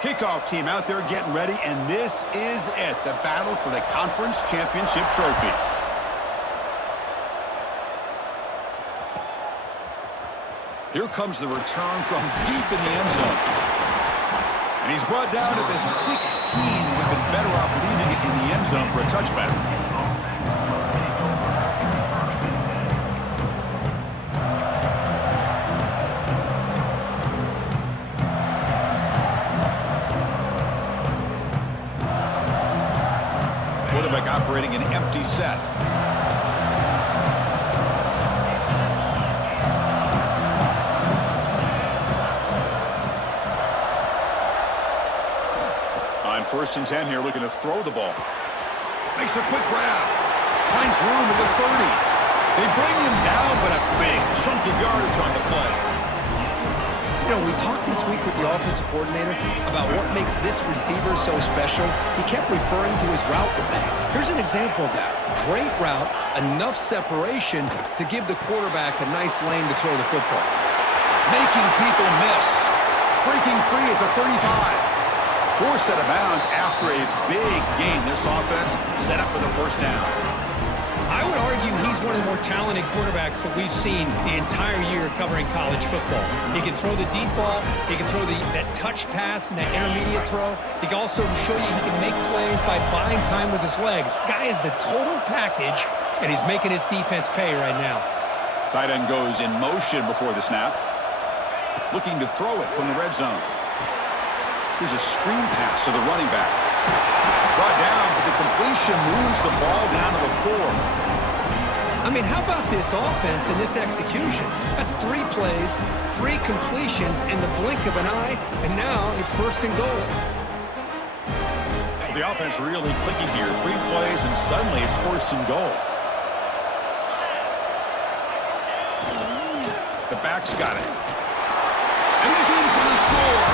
Kickoff team out there getting ready, and this is it, the battle for the conference championship trophy. Here comes the return from deep in the end zone. And he's brought down at the 16. Would have been better off leaving it in the end zone for a touchback. Quarterback operating an empty set. On 1st and 10 here, looking to throw the ball. Makes a quick grab. Finds room at the 30. They bring him down, but a big chunk of yardage on the play. You know, we talked this week with the offensive coordinator about what makes this receiver so special. He kept referring to his route running. Here's an example of that. Great route, enough separation to give the quarterback a nice lane to throw the football. Making people miss. Breaking free at the 35. Forced out of bounds after a big game. This offense set up with a first down. I would argue he's one of the more talented quarterbacks that we've seen the entire year covering college football. He can throw the deep ball. He can throw that touch pass and that intermediate throw. He can also show you he can make plays by buying time with his legs. Guy is the total package, and he's making his defense pay right now. Tight end goes in motion before the snap. Looking to throw it from the red zone. Here's a screen pass to the running back. Brought down, but the completion moves the ball down to the 4. I mean, how about this offense and this execution? That's 3 plays, 3 completions in the blink of an eye, and now it's 1st and goal. So the offense really clicking here. 3 plays, and suddenly it's 1st and goal. The back's got it. And he's in for the score.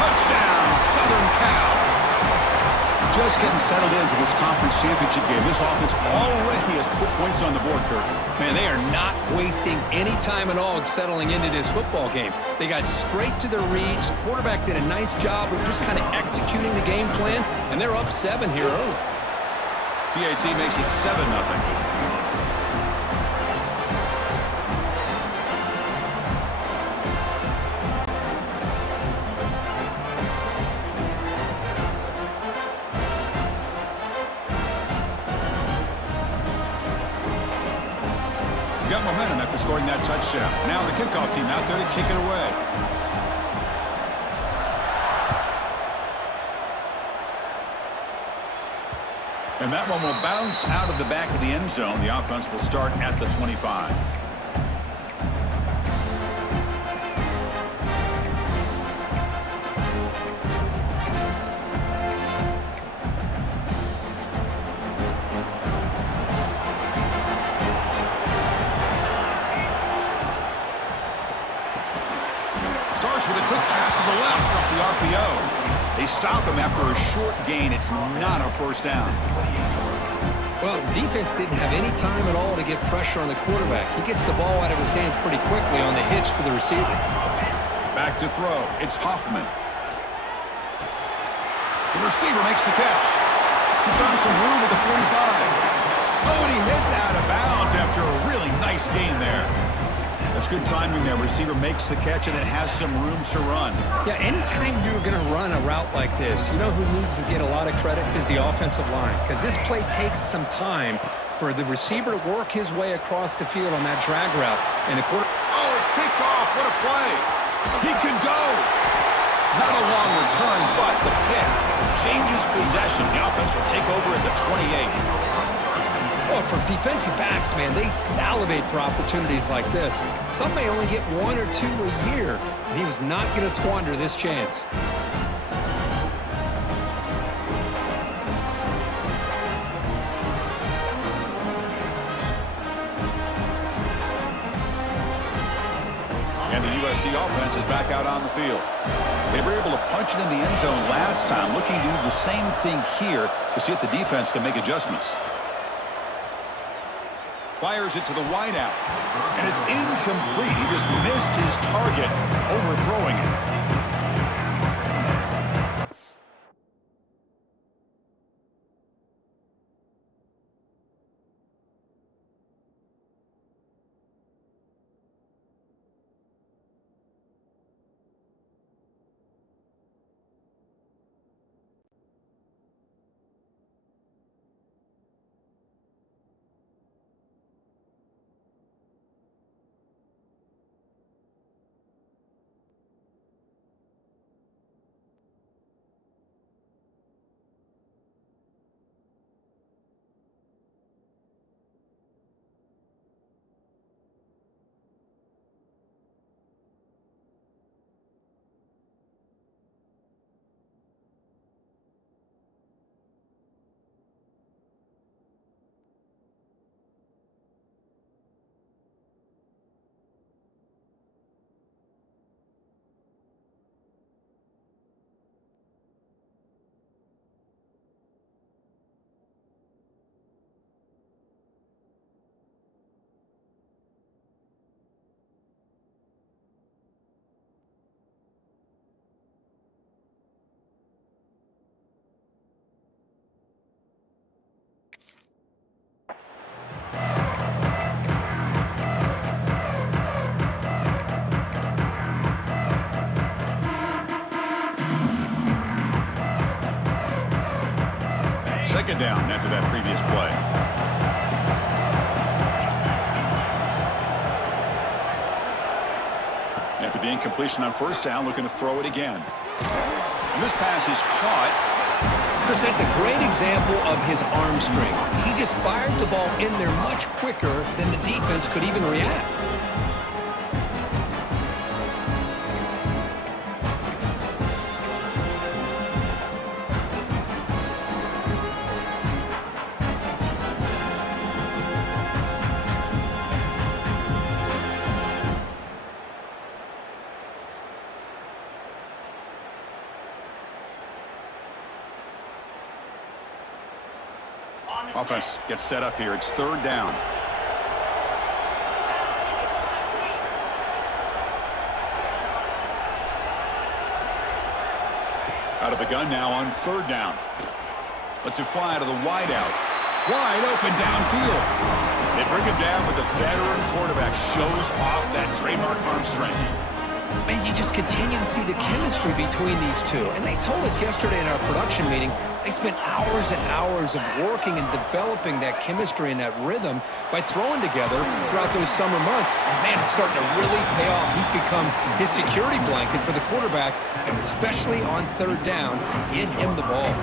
Touchdown, Southern Cal. Just getting settled in for this conference championship game. This offense already has put points on the board, Kirk. Man, they are not wasting any time at all settling into this football game. They got straight to their reads. Quarterback did a nice job of just kind of executing the game plan, and they're up 7 here early. PAT makes it 7-0. Got momentum after scoring that touchdown. Now the kickoff team out there to kick it away. And that one will bounce out of the back of the end zone. The offense will start at the 25. With a quick pass to the left off the RPO. They stop him after a short gain. It's not a first down. Well, defense didn't have any time at all to get pressure on the quarterback. He gets the ball out of his hands pretty quickly on the hitch to the receiver. Back to throw. It's Hoffman. The receiver makes the catch. He's found some room at the 45. Oh, and he heads out of bounds after a really nice gain there. That's good timing there. Receiver makes the catch and then has some room to run. Yeah, anytime you're going to run a route like this, you know who needs to get a lot of credit is the offensive line. Because this play takes some time for the receiver to work his way across the field on that drag route. And the quarter... Oh, it's picked off. What a play. He can go. Not a long return, but the pick changes possession. The offense will take over at the 28. Well, for defensive backs, man, they salivate for opportunities like this. Some may only get 1 or 2 a year, and he was not going to squander this chance. And the USC offense is back out on the field. They were able to punch it in the end zone last time, looking to do the same thing here to see if the defense can make adjustments. Fires it to the wideout, and it's incomplete. He just missed his target, overthrowing it. second down after that previous play. After the incompletion on first down, looking to throw it again. And this pass is caught. Chris, that's a great example of his arm strength. He just fired the ball in there much quicker than the defense could even react. Offense gets set up here. It's third down. Out of the gun now on third down. Lets it fly out of the wideout. Wide open downfield. They bring him down, but the veteran quarterback shows off that trademark arm strength. Man, you just continue to see the chemistry between these two. And they told us yesterday in our production meeting, they spent hours and hours of working and developing that chemistry and that rhythm by throwing together throughout those summer months. And, man, it's starting to really pay off. He's become his security blanket for the quarterback, and especially on third down, get him the ball.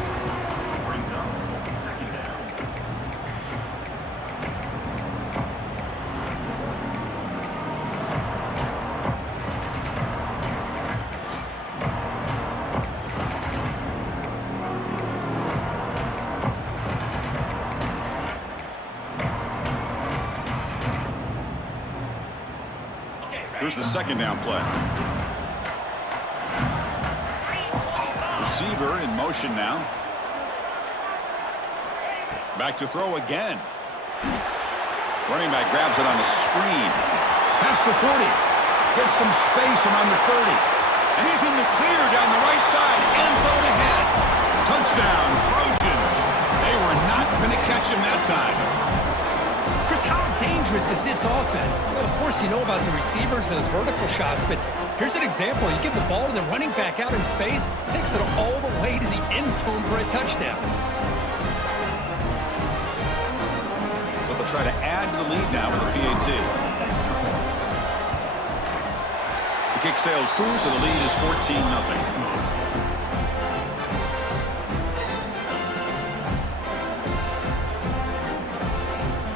Here's the second down play. Receiver in motion now. Back to throw again. Running back grabs it on the screen. Past the 40. Gets some space around the 30. And he's in the clear down the right side. End zone ahead. Touchdown, Trojans. They were not going to catch him that time. Chris, how dangerous is this offense? Well, of course, you know about the receivers and those vertical shots, but here's an example. You get the ball to the running back out in space, takes it all the way to the end zone for a touchdown. So they'll try to add to the lead now with a PAT. The kick sails through, so the lead is 14-0.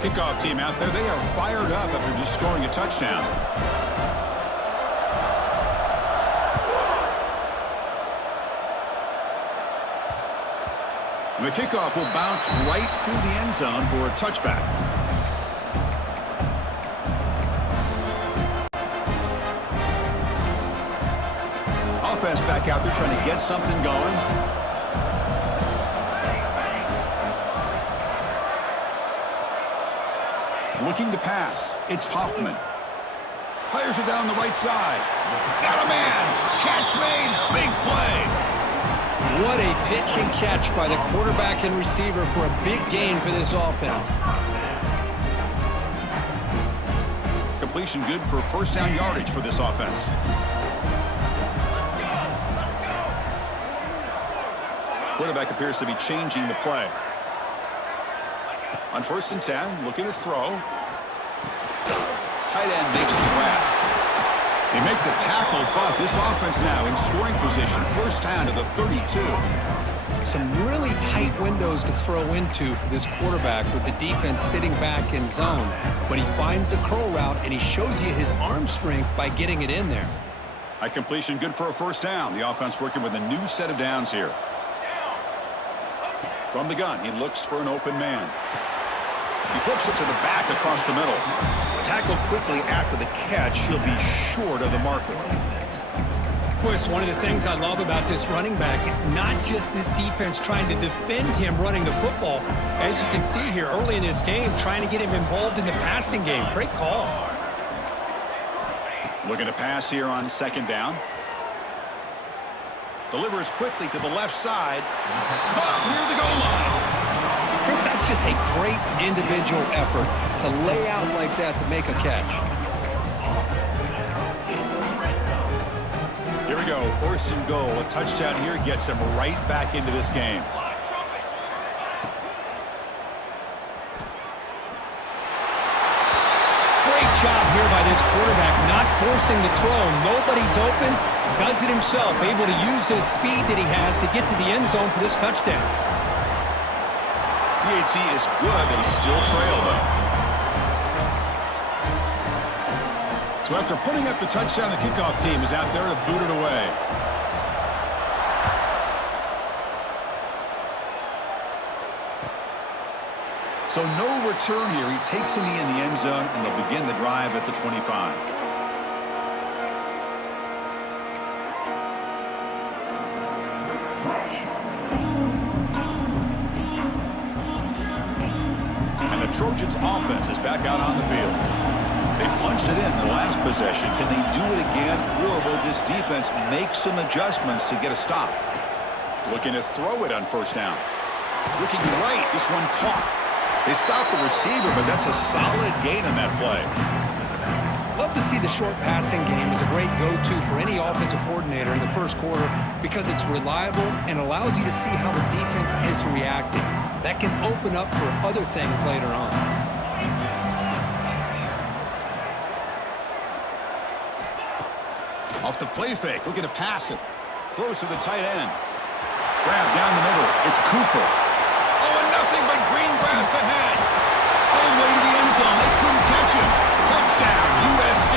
Kickoff team out there. They are fired up after just scoring a touchdown. And the kickoff will bounce right through the end zone for a touchback. Offense back out there trying to get something going. Looking to pass. It's Hoffman. Fires it down the right side. Got a man. Catch made. Big play. What a pitch and catch by the quarterback and receiver for a big gain for this offense. Completion good for first down yardage for this offense. Quarterback appears to be changing the play. On 1st and 10, looking to throw. Tight end makes the grab. They make the tackle, but this offense now in scoring position. First down to the 32. Some really tight windows to throw into for this quarterback with the defense sitting back in zone. But he finds the curl route, and he shows you his arm strength by getting it in there. A completion good for a first down. The offense working with a new set of downs here. From the gun, he looks for an open man. He flips it to the back across the middle. Tackled quickly after the catch. He'll be short of the marker. Of course, one of the things I love about this running back, it's not just this defense trying to defend him running the football. As you can see here early in this game, trying to get him involved in the passing game. Great call. Looking to pass here on second down. Delivers quickly to the left side. Caught near the goal line. Chris, that's just a great individual effort to lay out like that to make a catch. Here we go, 1st and goal. A touchdown here gets him right back into this game. his quarterback not forcing the throw. Nobody's open. Does it himself. Able to use the speed that he has to get to the end zone for this touchdown. PAT is good. They still trail, though. So after putting up the touchdown, the kickoff team is out there to boot it away. So no return here. He takes it in the end zone, and they'll begin the drive at the 25. And the Trojans' offense is back out on the field. They punched it in the last possession. Can they do it again, or will this defense make some adjustments to get a stop? Looking to throw it on first down. Looking right. This one caught. They stopped the receiver, but that's a solid gain on that play. Love to see the short passing game as a great go-to for any offensive coordinator in the first quarter because it's reliable and allows you to see how the defense is reacting. That can open up for other things later on. Off the play fake, looking to pass it. Throws to the tight end. Grab down the middle. It's Cooper. Oh, and nothing but green grass ahead. All the way to the end zone. They couldn't catch him. Touchdown, USC.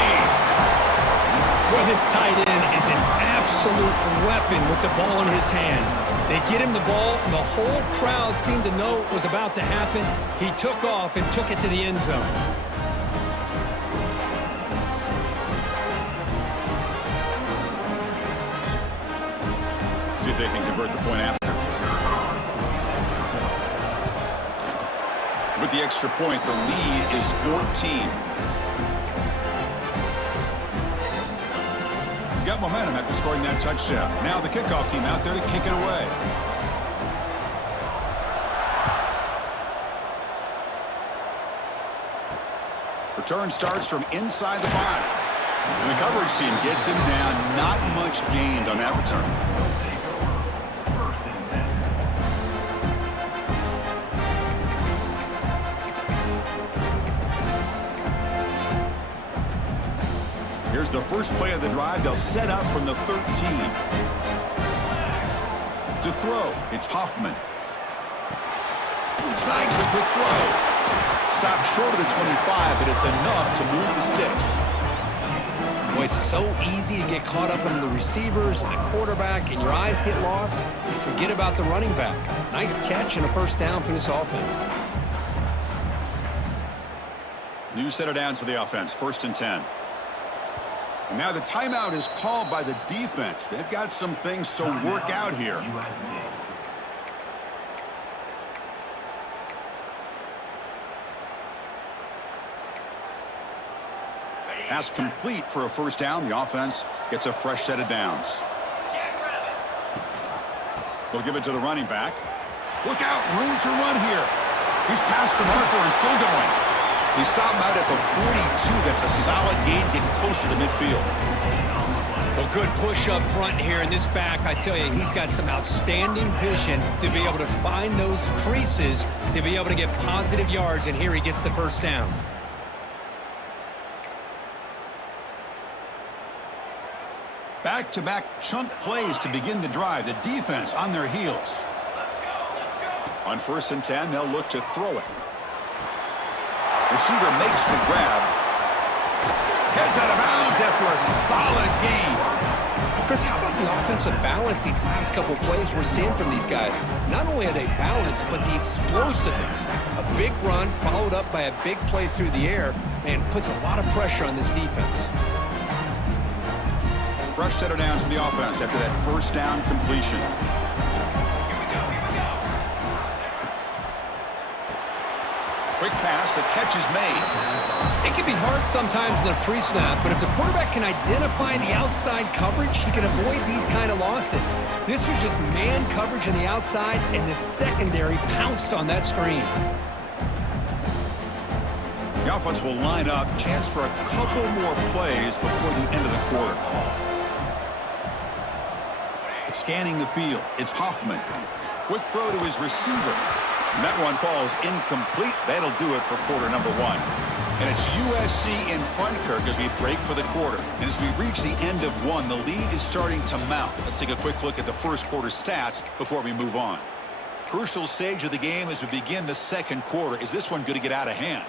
Well, his tight end is an absolute weapon with the ball in his hands. They get him the ball, and the whole crowd seemed to know what was about to happen. He took off and took it to the end zone. See if they can convert the point after. With the extra point, the lead is 14. Got momentum after scoring that touchdown. Now the kickoff team out there to kick it away. Return starts from inside the 5. And the coverage team gets him down. Not much gained on that return. Here's the first play of the drive. They'll set up from the 13. To throw, it's Hoffman. Snags the quick throw. Stopped short of the 25, but it's enough to move the sticks. Boy, it's so easy to get caught up in the receivers and the quarterback, and your eyes get lost. You forget about the running back. Nice catch and a first down for this offense. New set of downs for the offense. 1st and 10. And now the timeout is called by the defense. They've got some things to work out here. Pass complete for a first down. The offense gets a fresh set of downs. They'll give it to the running back. Look out, room to run here. He's past the marker and still going. He stopped out at the 42. That's a solid gain, getting closer to midfield. Well, good push up front here in this back. I tell you, he's got some outstanding vision to be able to find those creases, to be able to get positive yards, and here he gets the first down. Back-to-back chunk plays to begin the drive. The defense on their heels. On 1st and 10, they'll look to throw it. Receiver makes the grab. Heads out of bounds after a solid gain. Chris, how about the offensive balance these last couple plays we're seeing from these guys? Not only are they balanced, but the explosiveness. A big run followed up by a big play through the air and puts a lot of pressure on this defense. Fresh set of downs for the offense after that first down completion. Quick pass, the catch is made. It can be hard sometimes in a pre-snap, but if the quarterback can identify the outside coverage, he can avoid these kind of losses. This was just man coverage on the outside, and the secondary pounced on that screen. The offense will line up. Chance for a couple more plays before the end of the quarter. Scanning the field, it's Hoffman. Quick throw to his receiver. And that one falls incomplete. That'll do it for quarter number one. And it's USC in front, Kirk, as we break for the quarter. And as we reach the end of one, the lead is starting to mount. Let's take a quick look at the first quarter stats before we move on. Crucial stage of the game as we begin the second quarter. Is this one going to get out of hand?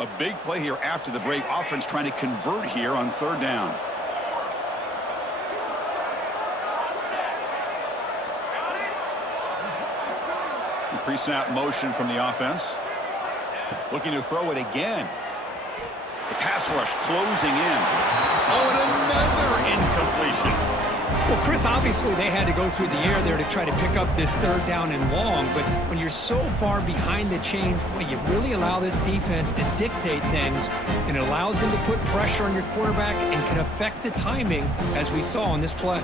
A big play here after the break. Offense trying to convert here on third down. Pre-snap motion from the offense. Looking to throw it again. The pass rush closing in. Oh, and another incompletion. Well, Chris, obviously they had to go through the air there to try to pick up this third down and long, but when you're so far behind the chains, boy, you really allow this defense to dictate things, and it allows them to put pressure on your quarterback and can affect the timing, as we saw on this play.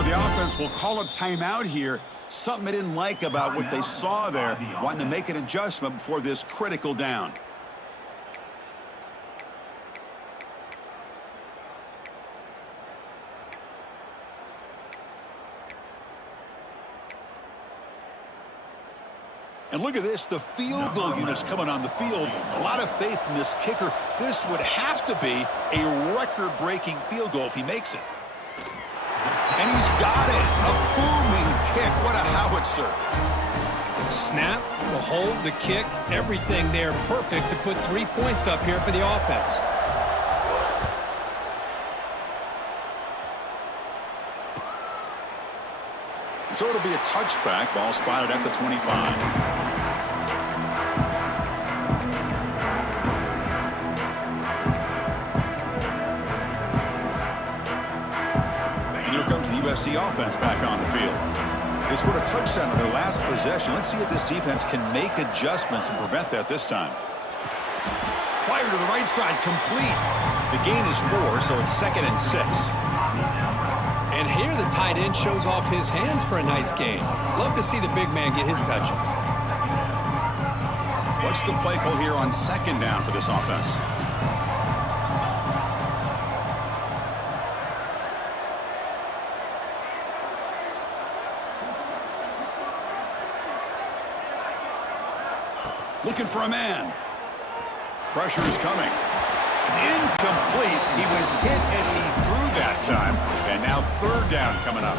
The offense will call a timeout here. Something they didn't like about what they saw there. Wanting to make an adjustment before this critical down. And look at this, the field goal units coming on the field. A lot of faith in this kicker. This would have to be a record-breaking field goal if he makes it. And he's got it. A booming kick. What a howitzer. The snap, the hold, the kick, everything there perfect to put 3 points up here for the offense. So it'll be a touchback. Ball spotted at the 25. USC offense back on the field. They scored a touchdown on their last possession. Let's see if this defense can make adjustments and prevent that this time. Fire to the right side, complete. The gain is 4, so it's 2nd and 6. And here the tight end shows off his hands for a nice gain. Love to see the big man get his touches. What's the play call here on 2nd down for this offense? looking for a man. Pressure is coming. It's incomplete. He was hit as he threw that time. And now third down coming up.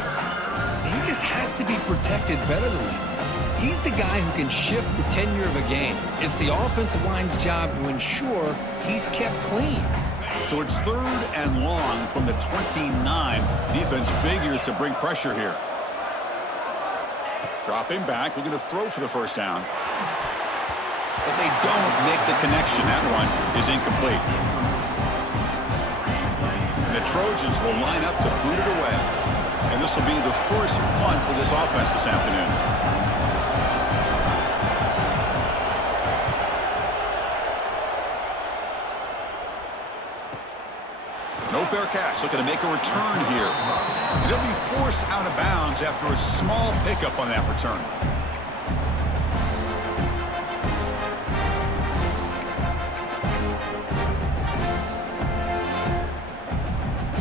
He just has to be protected better than that. He's the guy who can shift the tenure of a game. It's the offensive line's job to ensure he's kept clean. So it's third and long from the 29. Defense figures to bring pressure here. Dropping back, looking to throw for the first down. But they don't make the connection. That one is incomplete. The Trojans will line up to boot it away. And this will be the first punt for this offense this afternoon. No fair catch. Looking to make a return here. And he'll be forced out of bounds after a small pickup on that return.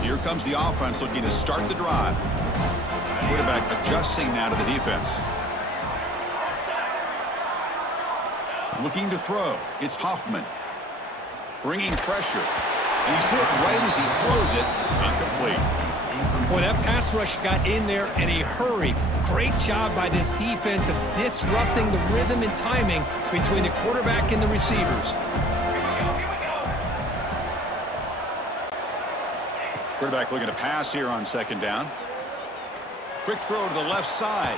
Here comes the offense looking to start the drive. Quarterback adjusting now to the defense. Looking to throw. It's Hoffman. Bringing pressure. And he's hit right as he throws it. Incomplete. Boy, that pass rush got in there in a hurry. Great job by this defense of disrupting the rhythm and timing between the quarterback and the receivers. Quarterback looking to pass here on second down. Quick throw to the left side.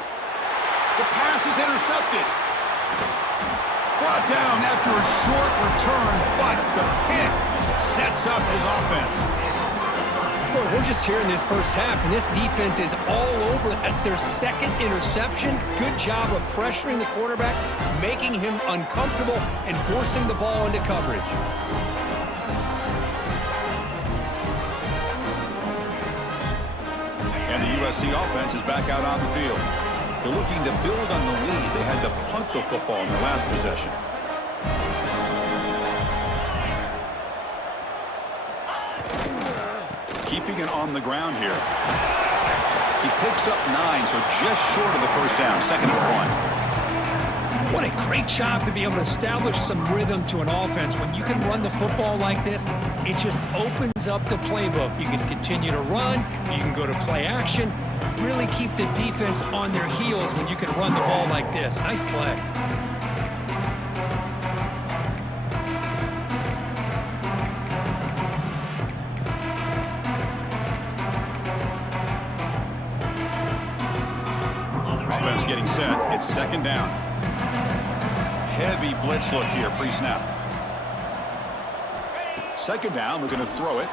The pass is intercepted. Brought down after a short return, but the pick sets up his offense. Boy, we're just here in this first half, and this defense is all over. That's their second interception. Good job of pressuring the quarterback, making him uncomfortable, and forcing the ball into coverage. And the USC offense is back out on the field. They're looking to build on the lead. They had to punt the football in their last possession. Keeping it on the ground here. He picks up 9, so just short of the first down. Second and 1. What a great job to be able to establish some rhythm to an offense. When you can run the football like this, it just opens up the playbook. You can continue to run, you can go to play action, and really keep the defense on their heels when you can run the ball like this. Nice play. Offense getting set. It's second down. Heavy blitz look here pre-snap. Second down, we're going to throw it.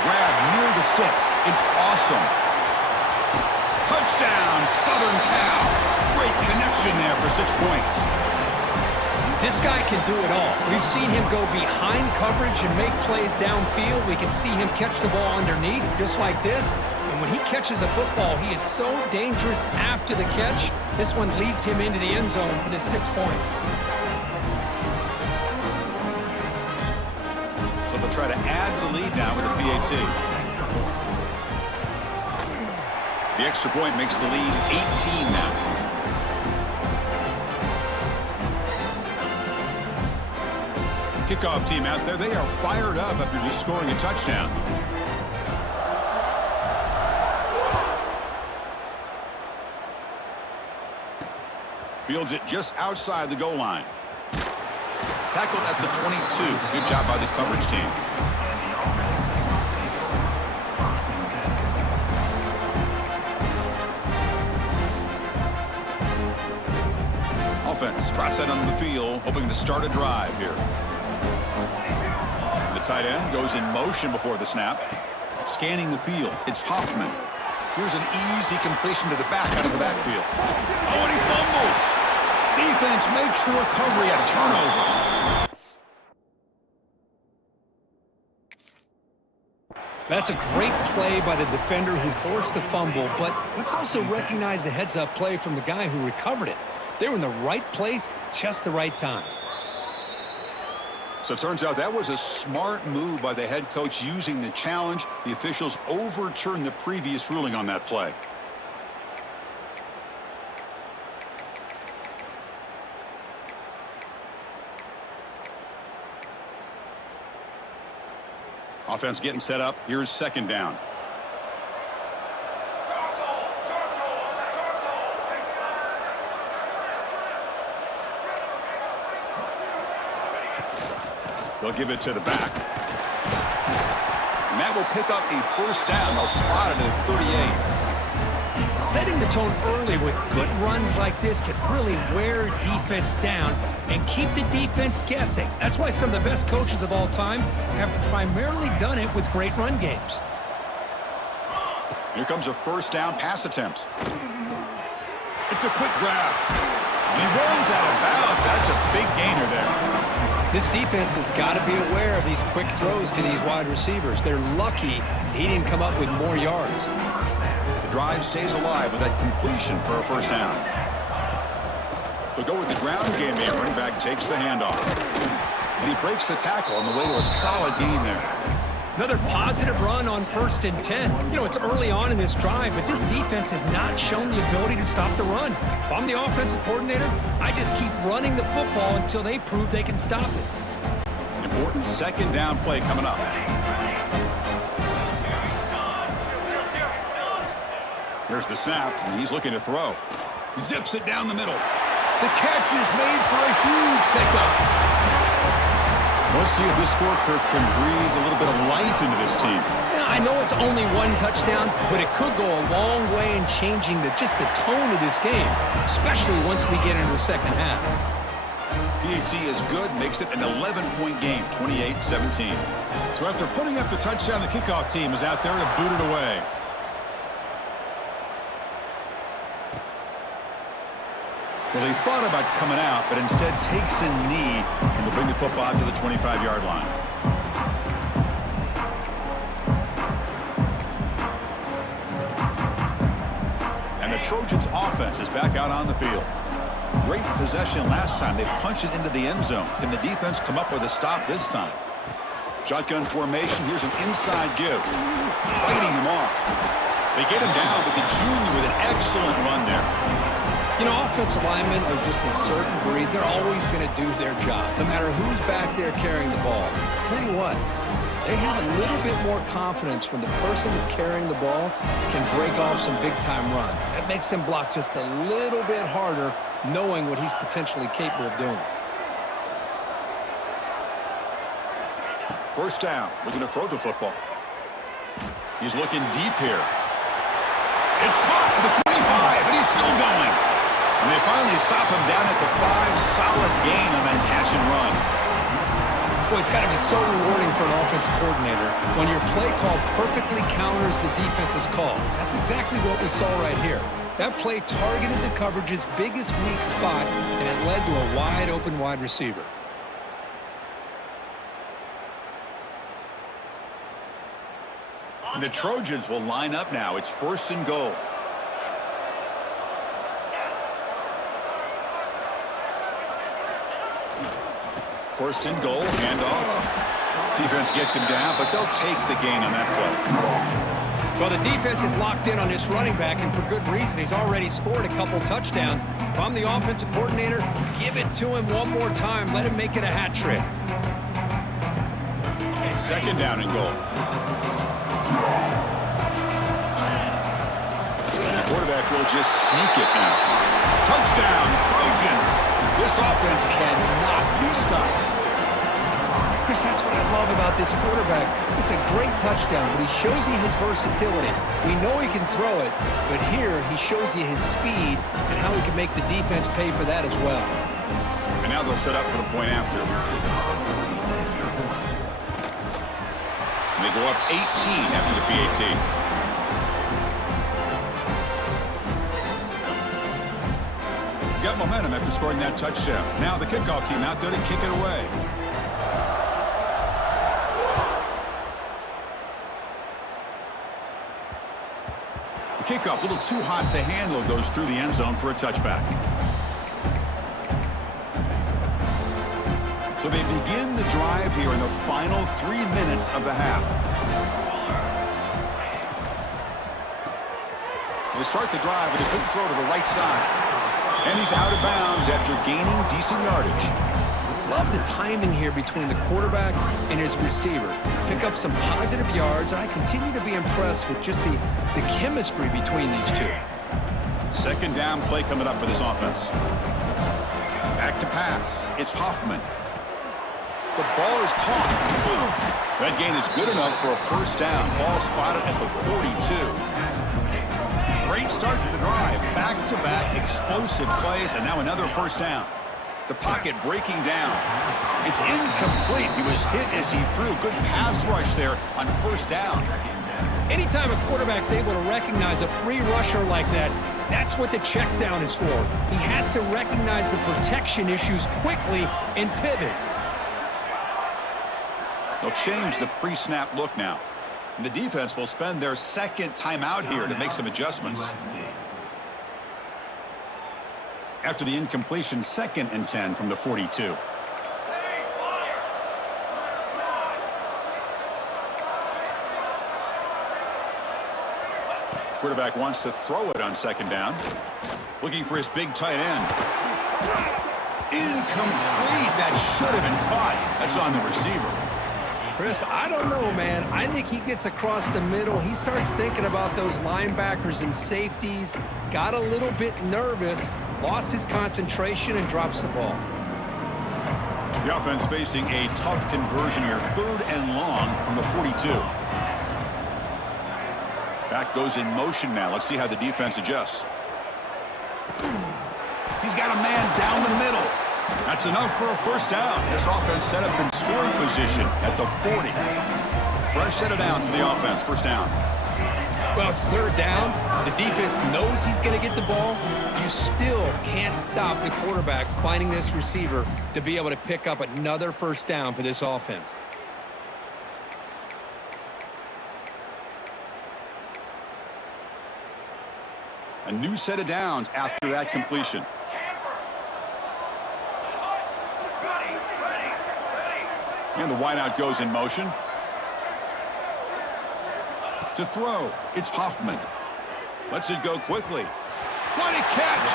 Grab near the sticks. It's awesome. Touchdown, Southern Cal. Great connection there for 6 points. This guy can do it all. We've seen him go behind coverage and make plays downfield. We can see him catch the ball underneath just like this. And when he catches a football, he is so dangerous after the catch. This one leads him into the end zone for the 6 points. So they'll try to add to the lead now with a PAT. The extra point makes the lead 18 now. Kickoff team out there, they are fired up after just scoring a touchdown. Fields it just outside the goal line. Tackled at the 22. Good job by the coverage team. Offense trots out on the field, hoping to start a drive here. The tight end goes in motion before the snap. Scanning the field, it's Hoffman. Here's an easy completion to the back out of the backfield. Oh, and he fumbles. Defense makes the recovery, a turnover. That's a great play by the defender who forced the fumble, but let's also recognize the heads-up play from the guy who recovered it. They were in the right place at just the right time. So it turns out that was a smart move by the head coach using the challenge. The officials overturned the previous ruling on that play. Offense getting set up. Here's second down. They'll give it to the back. And that will pick up a first down. They'll spot it at 38. Setting the tone early with good runs like this can really wear defense down and keep the defense guessing. That's why some of the best coaches of all time have primarily done it with great run games. Here comes a first down pass attempt. It's a quick grab. And he runs out of bounds. That's a big gainer there. This defense has got to be aware of these quick throws to these wide receivers. They're lucky he didn't come up with more yards. The drive stays alive with that completion for a first down. They'll go with the ground game here. Running back takes the handoff. And he breaks the tackle on the way to a solid gain there. Another positive run on 1st and 10. You know, it's early on in this drive, but this defense has not shown the ability to stop the run. If I'm the offensive coordinator, I just keep running the football until they prove they can stop it. Important second down play coming up. Here's the snap, and he's looking to throw. Zips it down the middle. The catch is made for a huge pickup. Let's see if this scorecard can breathe a little bit of life into this team. Now, I know it's only one touchdown, but it could go a long way in changing just the tone of this game, especially once we get into the second half. PAT is good, makes it an 11-point game, 28-17. So after putting up the touchdown, the kickoff team is out there to boot it away. Well, they thought about coming out, but instead takes a knee, and they'll bring the football to the 25-yard line. And the Trojans' offense is back out on the field. Great possession last time. They punched it into the end zone. Can the defense come up with a stop this time? Shotgun formation. Here's an inside give. Fighting him off. They get him down, but the junior with an excellent run there. You know, offensive linemen are just a certain breed. They're always going to do their job, no matter who's back there carrying the ball. I'll tell you what, they have a little bit more confidence when the person that's carrying the ball can break off some big-time runs. That makes them block just a little bit harder, knowing what he's potentially capable of doing. First down, looking to throw the football. He's looking deep here. It's caught at the 25, and he's still going. And they finally stop him down at the 5. Solid gain on that catch and run. Boy, it's got to be so rewarding for an offensive coordinator when your play call perfectly counters the defense's call. That's exactly what we saw right here. That play targeted the coverage's biggest weak spot, and it led to a wide-open wide receiver. And the Trojans will line up now. It's 1st and goal. First and goal, handoff. Defense gets him down, but they'll take the gain on that play. Well, the defense is locked in on this running back, and for good reason. He's already scored a couple touchdowns. If I'm the offensive coordinator, give it to him one more time. Let him make it a hat trick. Second down and goal. The quarterback will just sneak it now. Touchdown, Trojans. This offense cannot be stopped. Chris, that's what I love about this quarterback. It's a great touchdown, but he shows you his versatility. We know he can throw it, but here he shows you his speed and how he can make the defense pay for that as well. And now they'll set up for the point after. And they go up 18 after the PAT. Got momentum after scoring that touchdown. Now the kickoff team out there to kick it away. The kickoff, a little too hot to handle, goes through the end zone for a touchback. So they begin the drive here in the final 3 minutes of the half. They start the drive with a quick throw to the right side. And he's out of bounds after gaining decent yardage. Love the timing here between the quarterback and his receiver. Pick up some positive yards, and I continue to be impressed with just the chemistry between these two. Second down play coming up for this offense. Back to pass. It's Hoffman. The ball is caught. That gain is good enough for a first down. Ball spotted at the 42. Great start to the drive. Back-to-back explosive plays, and now another first down. The pocket breaking down. It's incomplete. He was hit as he threw. Good pass rush there on first down. Anytime a quarterback's able to recognize a free rusher like that, that's what the check down is for. He has to recognize the protection issues quickly and pivot. They'll change the pre-snap look now. And the defense will spend their second timeout here to make some adjustments. After the incompletion, 2nd and 10 from the 42. Quarterback wants to throw it on second down. Looking for his big tight end. Incomplete. That should have been caught. That's on the receiver. Chris, I don't know, man. I think he gets across the middle. He starts thinking about those linebackers and safeties. Got a little bit nervous, lost his concentration, and drops the ball. The offense facing a tough conversion here. 3rd and long from the 42. Back goes in motion now. Let's see how the defense adjusts. He's got a man down the middle. That's enough for a first down. This offense set up in scoring position at the 40. Fresh set of downs for the offense. First down. Well, it's 3rd down. The defense knows he's going to get the ball. You still can't stop the quarterback finding this receiver to be able to pick up another first down for this offense. A new set of downs after that completion. And the wideout goes in motion. To throw, it's Hoffman. Lets it go quickly. What a catch!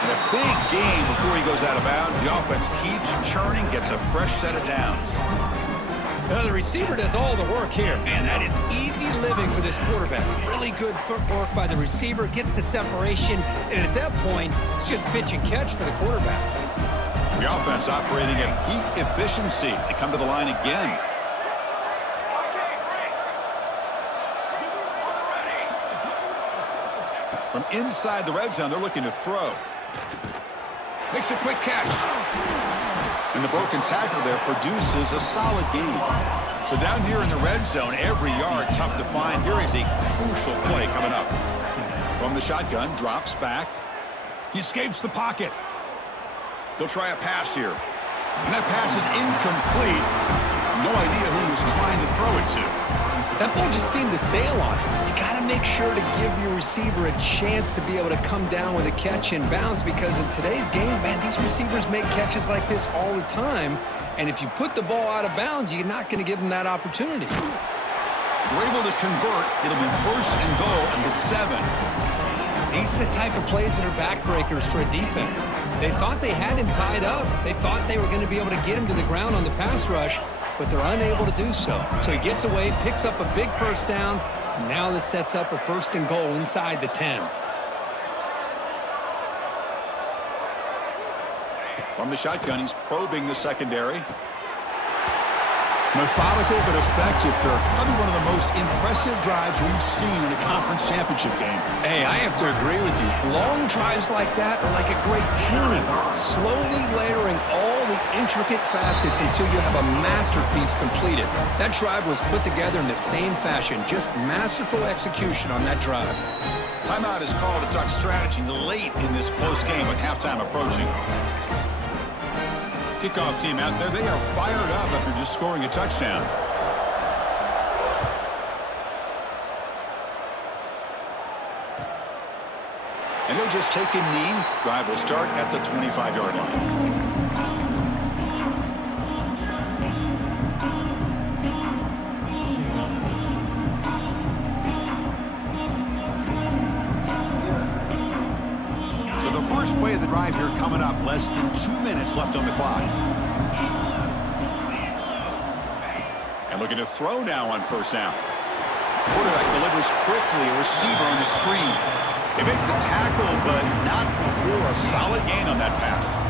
And a big gain before he goes out of bounds. The offense keeps churning, gets a fresh set of downs. Well, the receiver does all the work here. Man, that is easy living for this quarterback. Really good footwork by the receiver, gets the separation, and at that point, it's just pitch and catch for the quarterback. The offense operating at peak efficiency. They come to the line again. From inside the red zone, they're looking to throw. Makes a quick catch. And the broken tackle there produces a solid gain. So down here in the red zone, every yard tough to find. Here is a crucial play coming up. From the shotgun, drops back. He escapes the pocket. They'll try a pass here. And that pass is incomplete. No idea who he was trying to throw it to. That ball just seemed to sail on it. You got to make sure to give your receiver a chance to be able to come down with a catch and bounce, because in today's game, man, these receivers make catches like this all the time. And if you put the ball out of bounds, you're not going to give them that opportunity. We're able to convert. It'll be 1st and goal at the 7. These are the type of plays that are backbreakers for a defense. They thought they had him tied up. They thought they were going to be able to get him to the ground on the pass rush, but they're unable to do so. So he gets away, picks up a big first down. Now this sets up a 1st and goal inside the 10. From the shotgun, he's probing the secondary. Methodical but effective, Kirk. Probably one of the most impressive drives we've seen in a conference championship game. Hey, I have to agree with you. Long drives like that are like a great painting, slowly layering all the intricate facets until you have a masterpiece completed. That drive was put together in the same fashion, just masterful execution on that drive. Timeout is called to talk strategy late in this close game with halftime approaching. Kickoff team out there, they are fired up after just scoring a touchdown. And they'll just take a knee. Drive will start at the 25-yard line. So the first play of the drive here coming up. Less than 2 minutes left on the clock. And looking to throw now on first down. Quarterback delivers quickly, a receiver on the screen. They make the tackle, but not before a solid gain on that pass.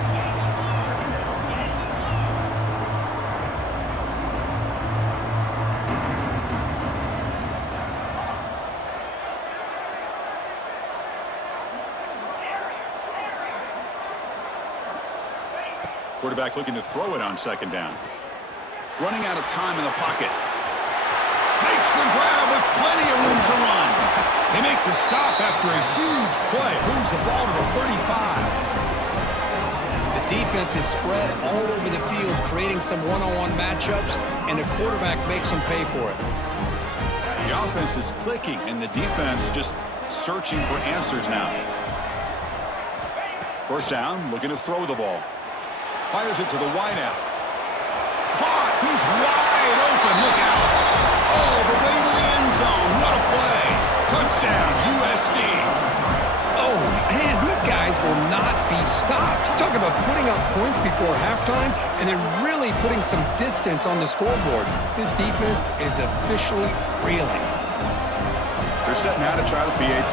Quarterback looking to throw it on second down. Running out of time in the pocket. Makes the grab with plenty of room to run. They make the stop after a huge play. Moves the ball to the 35. The defense is spread all over the field, creating some one-on-one matchups, and the quarterback makes them pay for it. The offense is clicking, and the defense just searching for answers now. First down, looking to throw the ball. Fires it to the wideout. Caught. He's wide open. Look out. All the way to the end zone. What a play. Touchdown, USC. Oh, man, these guys will not be stopped. Talk about putting up points before halftime and then really putting some distance on the scoreboard. This defense is officially reeling. They're set now to try the PAT.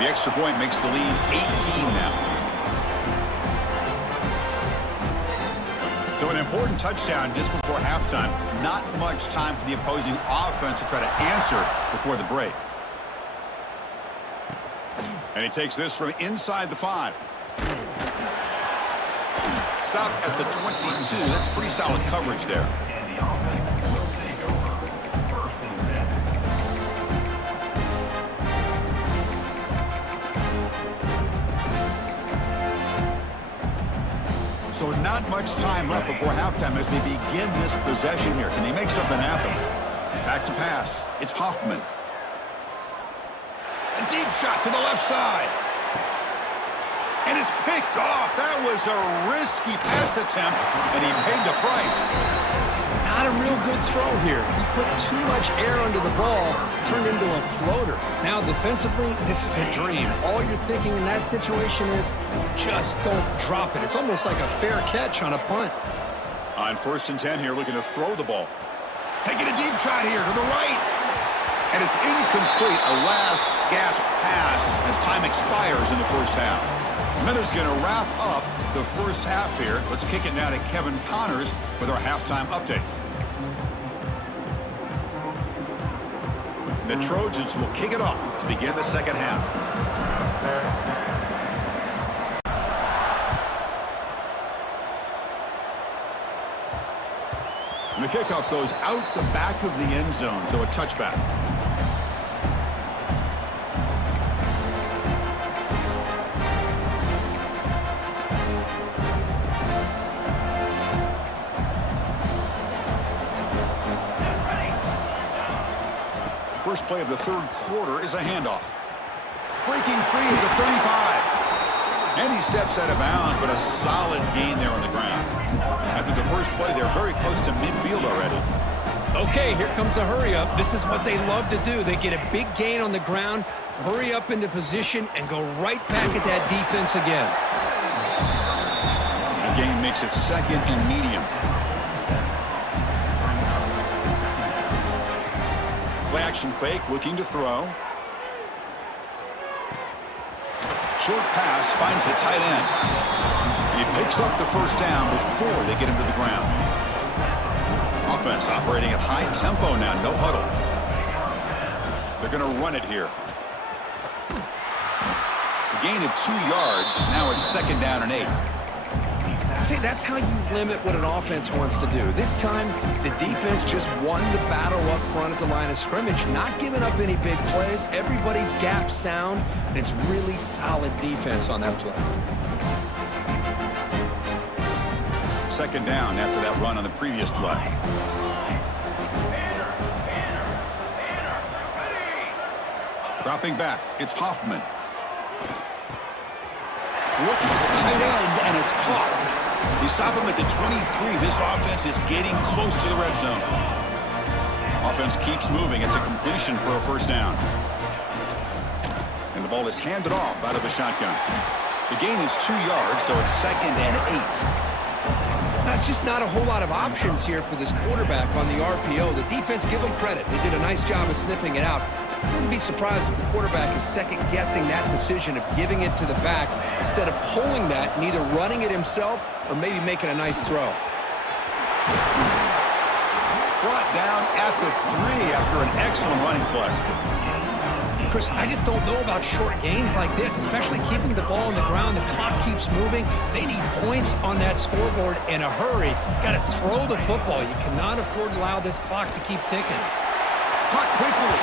The extra point makes the lead 18 now. So an important touchdown just before halftime. Not much time for the opposing offense to try to answer before the break. And he takes this from inside the 5. Stop at the 22. That's pretty solid coverage there. So not much time left before halftime as they begin this possession here. Can they make something happen? Back to pass. It's Hoffman. A deep shot to the left side. And it's picked off. That was a risky pass attempt, and he paid the price. Not a real good throw here. He put too much air under the ball, turned into a floater. Now, defensively, this is a dream. All you're thinking in that situation is just don't drop it. It's almost like a fair catch on a punt. On 1st and 10 here, looking to throw the ball. Taking a deep shot here to the right. And it's incomplete. A last gasp pass as time expires in the first half. Miller's going to wrap up the first half here. Let's kick it now to Kevin Connors with our halftime update. The Trojans will kick it off to begin the second half. And the kickoff goes out the back of the end zone, so a touchback. First play of the third quarter is a handoff. Breaking free at the 35. And he steps out of bounds, but a solid gain there on the ground. After the first play, they're very close to midfield already. Okay, here comes the hurry up. This is what they love to do. They get a big gain on the ground, hurry up into position, and go right back at that defense again. The gain makes it 2nd and medium. Play action fake, looking to throw. Short pass finds the tight end. And he picks up the first down before they get him to the ground. Offense operating at high tempo now, no huddle. They're going to run it here. A gain of 2 yards. Now it's 2nd down and 8. See, that's how you limit what an offense wants to do. This time, the defense just won the battle up front at the line of scrimmage, not giving up any big plays. Everybody's gap sound, and it's really solid defense on that play. 2nd down after that run on the previous play. Dropping back, it's Hoffman. Looking for the tight end, and it's caught. They stop him at the 23. This offense is getting close to the red zone. Offense keeps moving. It's a completion for a first down. And the ball is handed off out of the shotgun. The gain is 2 yards, so it's 2nd and 8. That's just not a whole lot of options here for this quarterback on the RPO. The defense, give them credit. They did a nice job of sniffing it out. I wouldn't be surprised if the quarterback is second-guessing that decision of giving it to the back instead of pulling that and either running it himself or maybe making a nice throw. Brought down at the 3 after an excellent running play. Chris, I just don't know about short gains like this, especially keeping the ball on the ground. The clock keeps moving. They need points on that scoreboard in a hurry. Got to throw the football. You cannot afford to allow this clock to keep ticking. Caught quickly.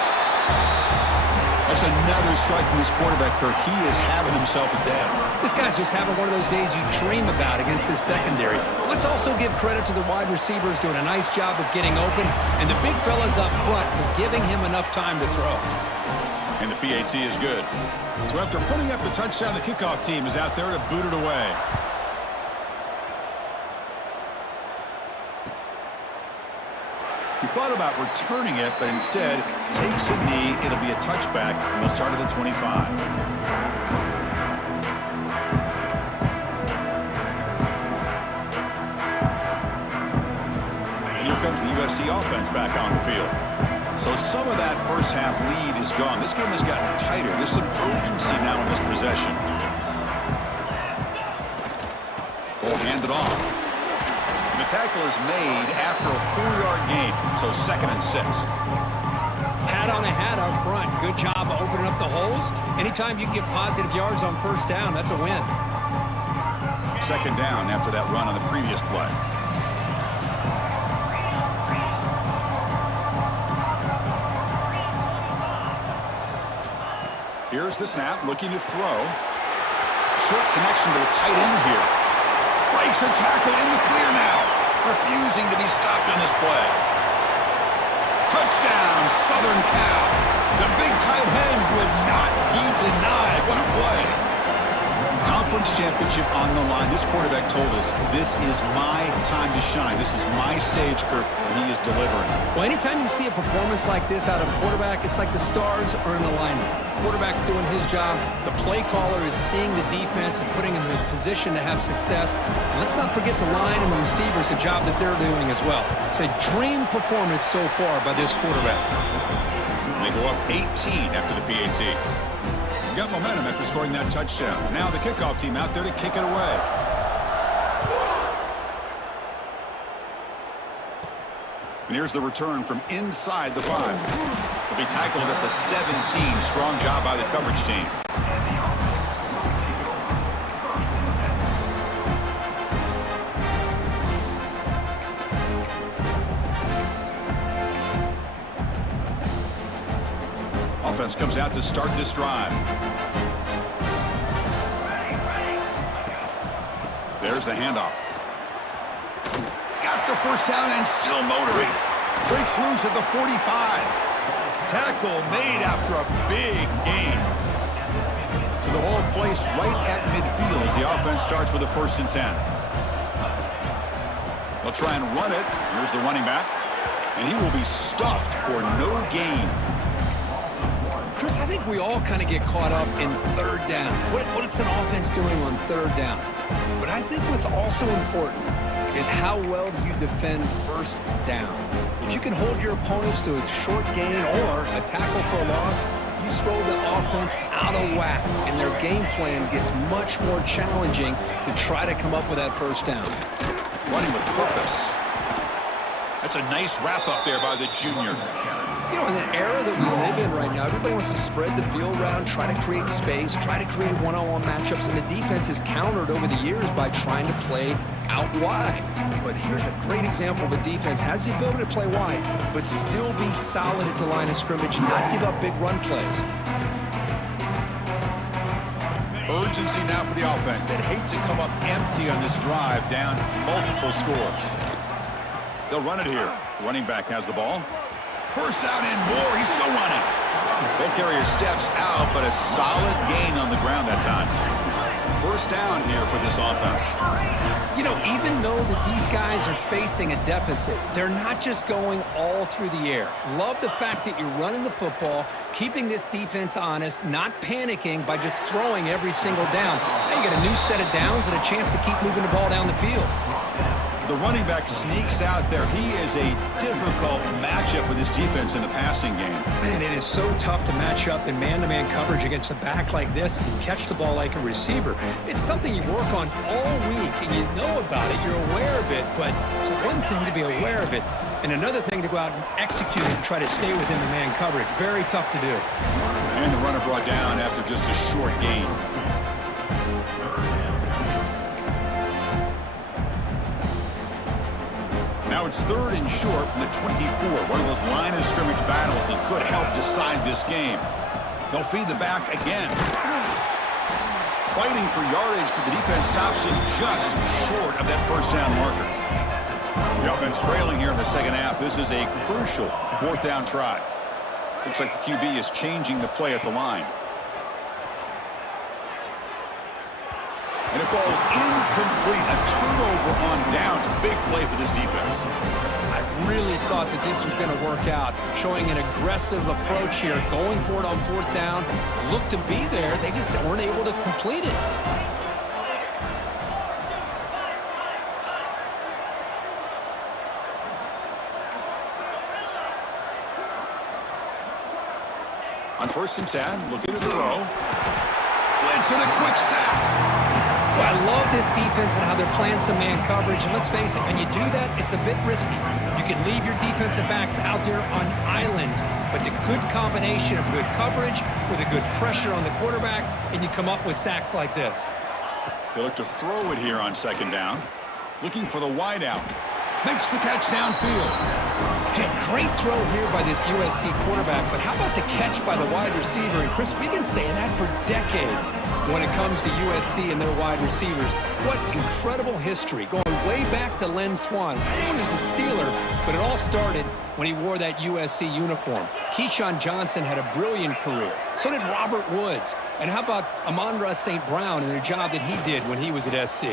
That's another strike from this quarterback, Kirk. He is having himself a day. This guy's just having one of those days you dream about against this secondary. Let's also give credit to the wide receivers doing a nice job of getting open, and the big fellas up front for giving him enough time to throw. And the PAT is good. So after putting up the touchdown, the kickoff team is out there to boot it away. He thought about returning it, but instead takes a knee. It'll be a touchback, and they'll start at the 25. And here comes the USC offense back on the field. So some of that first half lead is gone. This game has gotten tighter. There's some urgency now in this possession. Ball handed off. And the tackle is made after a 4-yard gain, so 2nd and 6. Hat on a hat up front. Good job of opening up the holes. Anytime you can get positive yards on first down, that's a win. 2nd down after that run on the previous play. Here's the snap, looking to throw. Short connection to the tight end here. Breaks a tackle in the clear now. Refusing to be stopped on this play. Touchdown, Southern Cal. The big tight end would not be denied. What a play. Conference championship on the line. This quarterback told us, this is my time to shine. This is my stage, Kirk, and he is delivering. Well, anytime you see a performance like this out of a quarterback, it's like the stars are in alignment. The quarterback's doing his job. The play caller is seeing the defense and putting him in a position to have success. And let's not forget the line and the receivers, the job that they're doing as well. It's a dream performance so far by this quarterback. They go up 18 after the PAT. Got momentum after scoring that touchdown. Now the kickoff team out there to kick it away. And here's the return from inside the 5. They'll be tackled at the 17. Strong job by the coverage team. Offense comes out to start this drive. There's the handoff. He's got the first down and still motoring. Breaks loose at the 45. Tackle made after a big gain. To the ball placed right at midfield as the offense starts with a 1st and 10. They'll try and run it. Here's the running back. And he will be stuffed for no gain. Chris, I think we all kind of get caught up in 3rd down. What is an offense doing on 3rd down? But I think what's also important is how well do you defend 1st down. If you can hold your opponents to a short gain or a tackle for a loss, you throw the offense out of whack, and their game plan gets much more challenging to try to come up with that 1st down. Running with purpose. That's a nice wrap up there by the junior. You know, in the era that we live in right now, everybody wants to spread the field around, try to create space, try to create one-on-one matchups, and the defense is countered over the years by trying to play out wide. But here's a great example of a defense has the ability to play wide, but still be solid at the line of scrimmage, not give up big run plays. Urgency now for the offense that hates to come up empty on this drive, down multiple scores. They'll run it here. Running back has the ball. First down and more. He's still running. Ball carrier steps out, but a solid gain on the ground that time. first down here for this offense. You know, even though that these guys are facing a deficit, they're not just going all through the air. Love the fact that you're running the football, keeping this defense honest, not panicking by just throwing every single down. Now you get a new set of downs and a chance to keep moving the ball down the field. The running back sneaks out there. He is a difficult matchup for this defense in the passing game. Man, it is so tough to match up in man-to-man coverage against a back like this and catch the ball like a receiver. It's something you work on all week, and you know about it. You're aware of it, but it's one thing to be aware of it, and another thing to go out and execute it and try to stay within the man coverage. Very tough to do. And the runner brought down after just a short gain. Now it's 3rd and short from the 24. One of those line of scrimmage battles that could help decide this game. They'll feed the back again. Fighting for yardage, but the defense stops it just short of that first down marker. The offense trailing here in the second half. This is a crucial 4th down try. Looks like the QB is changing the play at the line. And it falls incomplete. A turnover on downs. Big play for this defense. I really thought that this was going to work out, showing an aggressive approach here, going for it on 4th down. Looked to be there. They just weren't able to complete it. On 1st and 10, looking to throw. Blitz and a quick sack. Well, I love this defense and how they're playing some man coverage. And let's face it, when you do that, it's a bit risky. You can leave your defensive backs out there on islands, but the good combination of good coverage with a good pressure on the quarterback, and you come up with sacks like this. They look to throw it here on 2nd down. Looking for the wideout. Makes the catch downfield. Hey, great throw here by this USC quarterback, but how about the catch by the wide receiver? And Chris, we've been saying that for decades when it comes to USC and their wide receivers. What incredible history, going way back to Len Swan. I know he was a Steeler, but it all started when he wore that USC uniform. Keyshawn Johnson had a brilliant career. So did Robert Woods. And how about Amon-Ra St. Brown and the job that he did when he was at SC?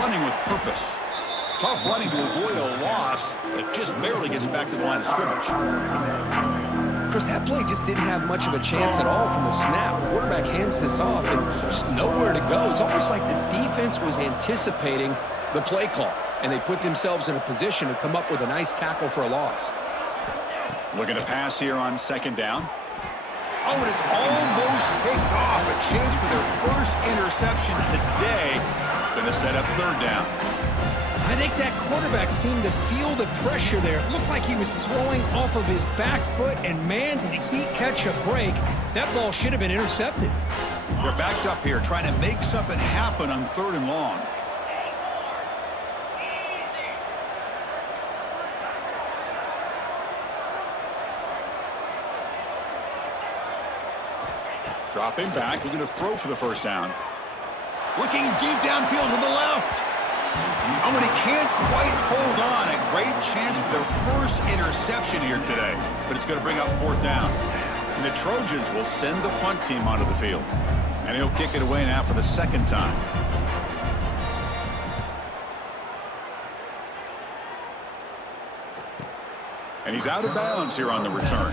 Running with purpose. Tough running to avoid a loss, but just barely gets back to the line of scrimmage. Chris, that play just didn't have much of a chance at all from the snap. The quarterback hands this off, and there's nowhere to go. It's almost like the defense was anticipating the play call, and they put themselves in a position to come up with a nice tackle for a loss. Looking to pass here on 2nd down. Oh, and it's almost picked off. A chance for their first interception today. Going to set up 3rd down. I think that quarterback seemed to feel the pressure there. It looked like he was throwing off of his back foot, and man, did he catch a break. That ball should have been intercepted. They're backed up here, trying to make something happen on 3rd and long. Dropping back, looking to throw for the first down. Looking deep downfield to the left. Oh, and he can't quite hold on. A great chance for their first interception here today. But it's going to bring up 4th down. And the Trojans will send the punt team onto the field. And he'll kick it away now for the 2nd time. And he's out of bounds here on the return.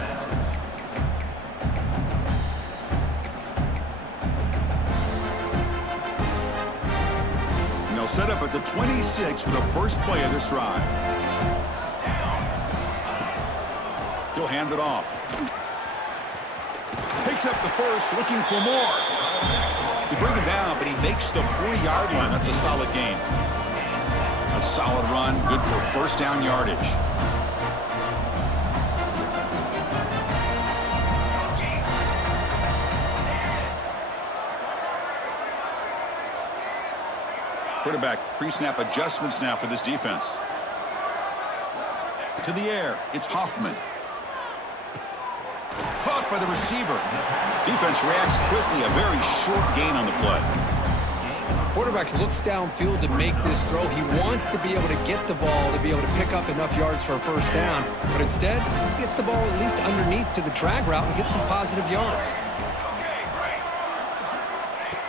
Set up at the 26 for the first play of this drive. He'll hand it off. Picks up the first, looking for more. They bring him down, but he makes the 40-yard line. That's a solid gain. A solid run, good for 1st down yardage. Quarterback pre-snap adjustments now for this defense. To the air, it's Hoffman. Caught by the receiver. Defense reacts quickly, a very short gain on the play. Quarterback looks downfield to make this throw. He wants to be able to get the ball to be able to pick up enough yards for a 1st down, but instead, he gets the ball at least underneath to the drag route and gets some positive yards.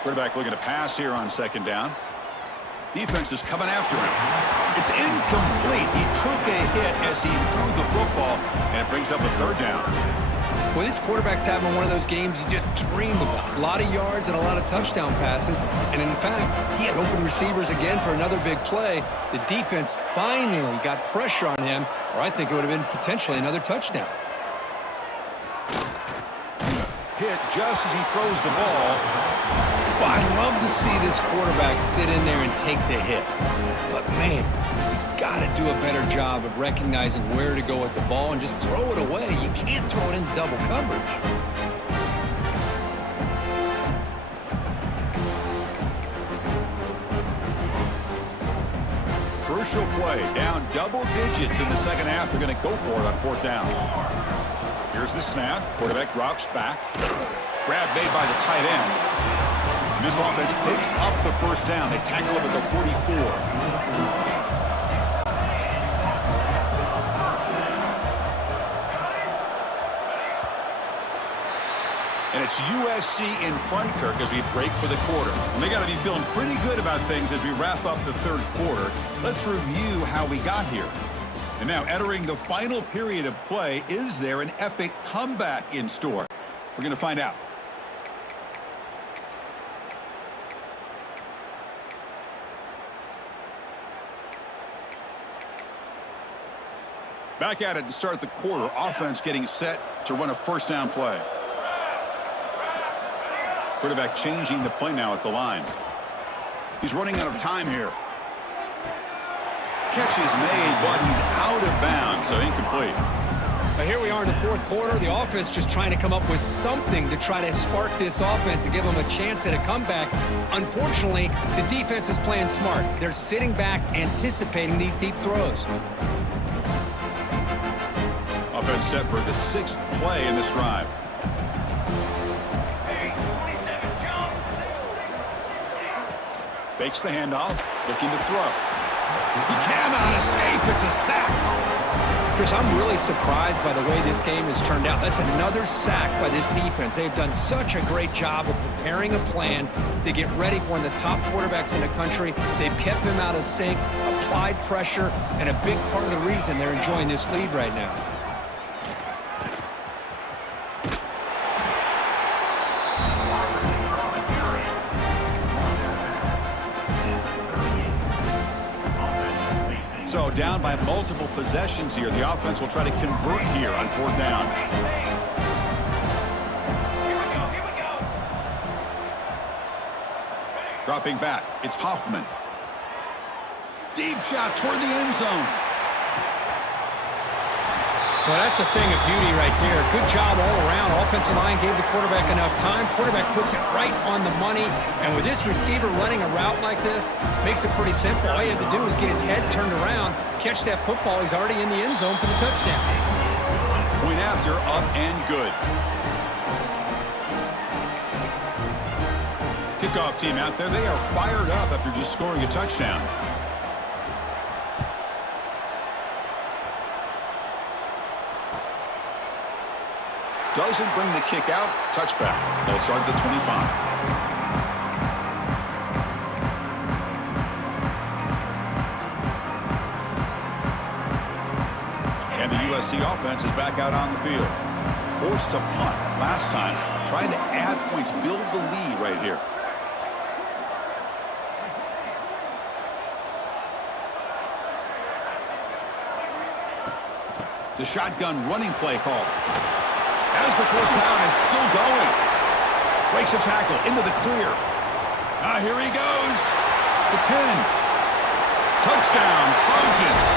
Quarterback looking to pass here on second down. Defense is coming after him. It's incomplete. He took a hit as he threw the football, and it brings up a third down. Well, this quarterback's having one of those games you just dream about. A lot of yards and a lot of touchdown passes. And in fact, he had open receivers again for another big play. The defense finally got pressure on him, or I think it would have been potentially another touchdown. Hit just as he throws the ball. Well, I love to see this quarterback sit in there and take the hit. But, man, he's got to do a better job of recognizing where to go with the ball and just throw it away. You can't throw it in double coverage. Crucial play. Down double digits in the second half. They're going to go for it on fourth down. Here's the snap. Quarterback drops back. Grab made by the tight end. This offense picks up the first down. They tackle him at the 44. And it's USC in front, Kirk, as we break for the quarter. And they got to be feeling pretty good about things as we wrap up the third quarter. Let's review how we got here. And now entering the final period of play, is there an epic comeback in store? We're going to find out. Back at it to start the quarter. Offense getting set to run a first down play. Quarterback changing the play now at the line. He's running out of time here. Catch is made, but he's out of bounds, so incomplete. But here we are in the fourth quarter. The offense just trying to come up with something to try to spark this offense and give them a chance at a comeback. Unfortunately, the defense is playing smart. They're sitting back, anticipating these deep throws. Offense set for the sixth play in this drive. Fakes the handoff, looking to throw. He cannot escape. It's a sack. Chris, I'm really surprised by the way this game has turned out. That's another sack by this defense. They've done such a great job of preparing a plan to get ready for one of the top quarterbacks in the country. They've kept him out of sync, applied pressure, and a big part of the reason they're enjoying this lead right now. So down by multiple possessions here. The offense will try to convert here on fourth down. Dropping back, it's Hoffman. Deep shot toward the end zone. Well, that's a thing of beauty right there. Good job all around. Offensive line gave the quarterback enough time. Quarterback puts it right on the money. And with this receiver running a route like this, makes it pretty simple. All you have to do is get his head turned around, catch that football. He's already in the end zone for the touchdown. Point after, up and good. Kickoff team out there. They are fired up after just scoring a touchdown. Doesn't bring the kick out. Touchback. They'll start at the 25. And the USC offense is back out on the field. Forced to punt last time. Trying to add points, build the lead right here. The shotgun running play call. As the first down is still going. Breaks a tackle into the clear. Here he goes. The 10. Touchdown, Trojans.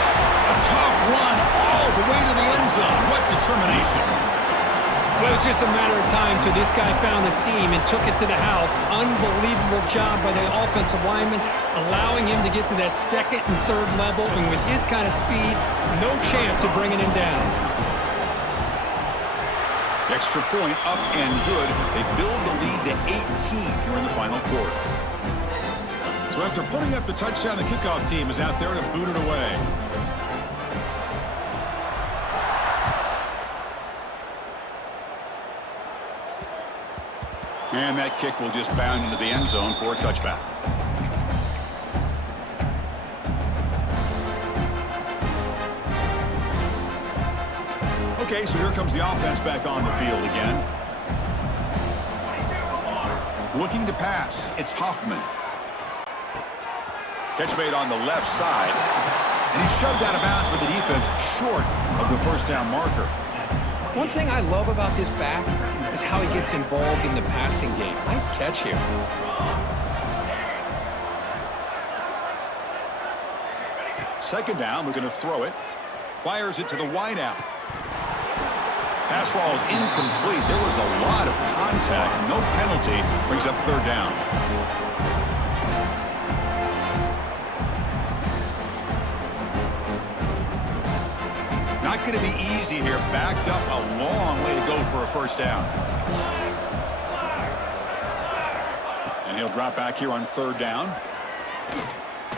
A tough run all the way to the end zone. What determination. Well, it was just a matter of time till this guy found the seam and took it to the house. Unbelievable job by the offensive lineman, allowing him to get to that second and third level. And with his kind of speed, no chance of bringing him down. Extra point up and good. They build the lead to 18 here in the final quarter. So after putting up the touchdown, the kickoff team is out there to boot it away. And that kick will just bound into the end zone for a touchback. Okay, so here comes the offense back on the field again. Looking to pass, it's Hoffman. Catch made on the left side. And he's shoved out of bounds with the defense short of the first down marker. One thing I love about this back is how he gets involved in the passing game. Nice catch here. Second down, looking to throw it. Fires it to the wideout. Pass ball is incomplete. There was a lot of contact. No penalty. Brings up third down. Not going to be easy here. Backed up a long way to go for a first down. And he'll drop back here on third down.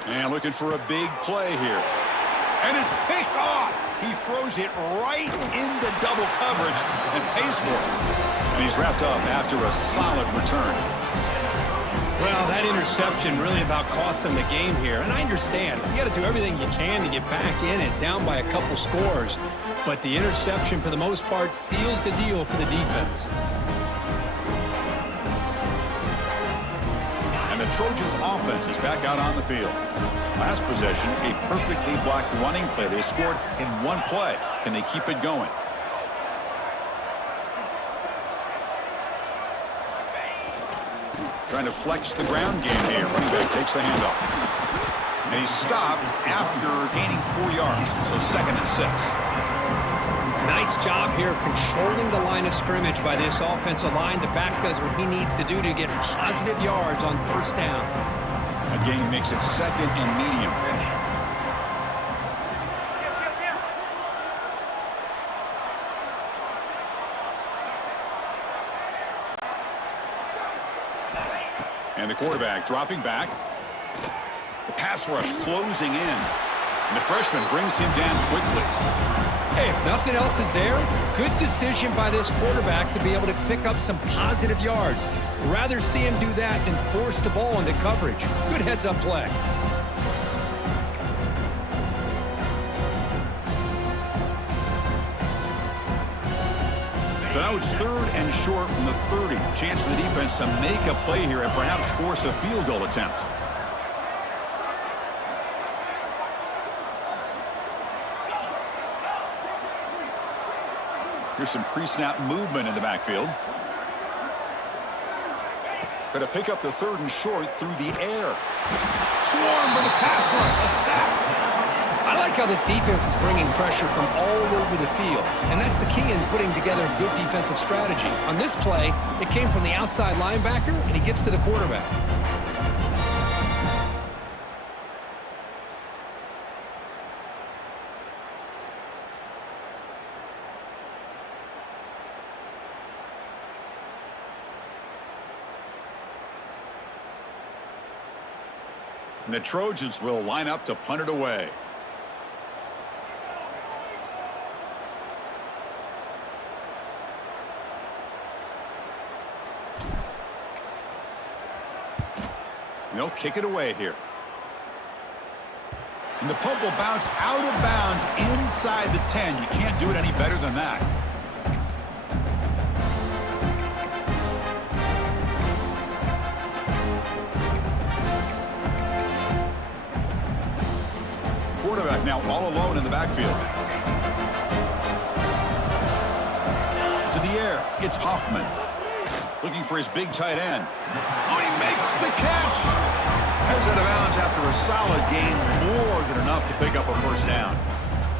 And looking for a big play here. And it's picked off. He throws it right into double coverage and pays for it. And he's wrapped up after a solid return. Well, that interception really about cost him the game here. And I understand. You got to do everything you can to get back in it, down by a couple scores. But the interception, for the most part, seals the deal for the defense. And the Trojans' offense is back out on the field. Last possession, a perfectly blocked running play. They scored in one play. Can they keep it going? Trying to flex the ground game here. Running back takes the handoff. And he's stopped after gaining 4 yards. So 2nd and 6. Nice job here of controlling the line of scrimmage by this offensive line. The back does what he needs to do to get positive yards on first down. A gain makes it 2nd and medium. And the quarterback dropping back. The pass rush closing in. And the freshman brings him down quickly. Hey, if nothing else is there, good decision by this quarterback to be able to pick up some positive yards. Rather see him do that than force the ball into coverage. Good heads-up play. So now it's 3rd and short from the 30. Chance for the defense to make a play here and perhaps force a field goal attempt. Here's some pre-snap movement in the backfield. Going to pick up the 3rd and short through the air. Swarm with a pass rush, a sack. I like how this defense is bringing pressure from all over the field, and that's the key in putting together a good defensive strategy. On this play, it came from the outside linebacker, and he gets to the quarterback. And the Trojans will line up to punt it away. They'll kick it away here. And the punt will bounce out of bounds inside the 10. You can't do it any better than that. Quarterback now all alone in the backfield. To the air, it's Hoffman. Looking for his big tight end. Oh, he makes the catch! Heads out of bounds after a solid game, more than enough to pick up a first down.